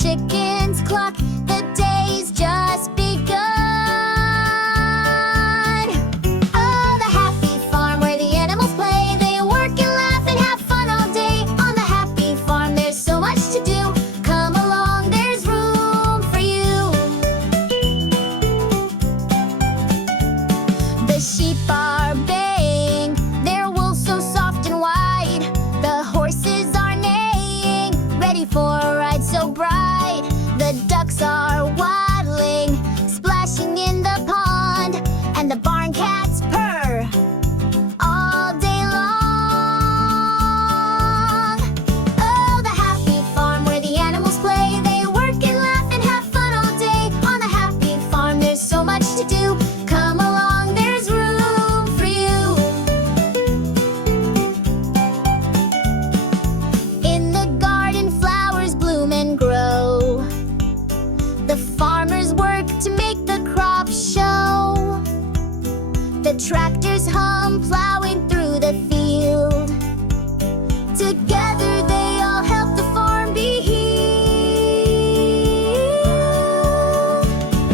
chickens cluck, the day's just begun. Oh, the happy farm where the animals play. They work and laugh and have fun all day. On the happy farm there's so much to do. Come along, there's room for you. The sheep are baying, their wool so soft and wide. The horses are neighing, ready for a ride so bright. The ducks are waddling, splashing in the pond, and the barn cats purr all day long. Oh, the happy farm where the animals play. They work and laugh and have fun all day. On the happy farm there's so much to do. Come along, there's room for you. In the garden flowers bloom and grow. The farmers work to make the crops show. The tractors hum, plowing through the field. Together they all help the farm be healed.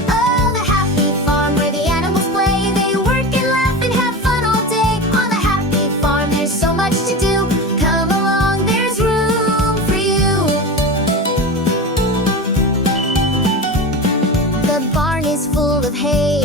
Oh, the happy farm where the animals play. They work and laugh and have fun all day. On the happy farm there's so much to do. Come along, there's room for you. The barn is full of hay.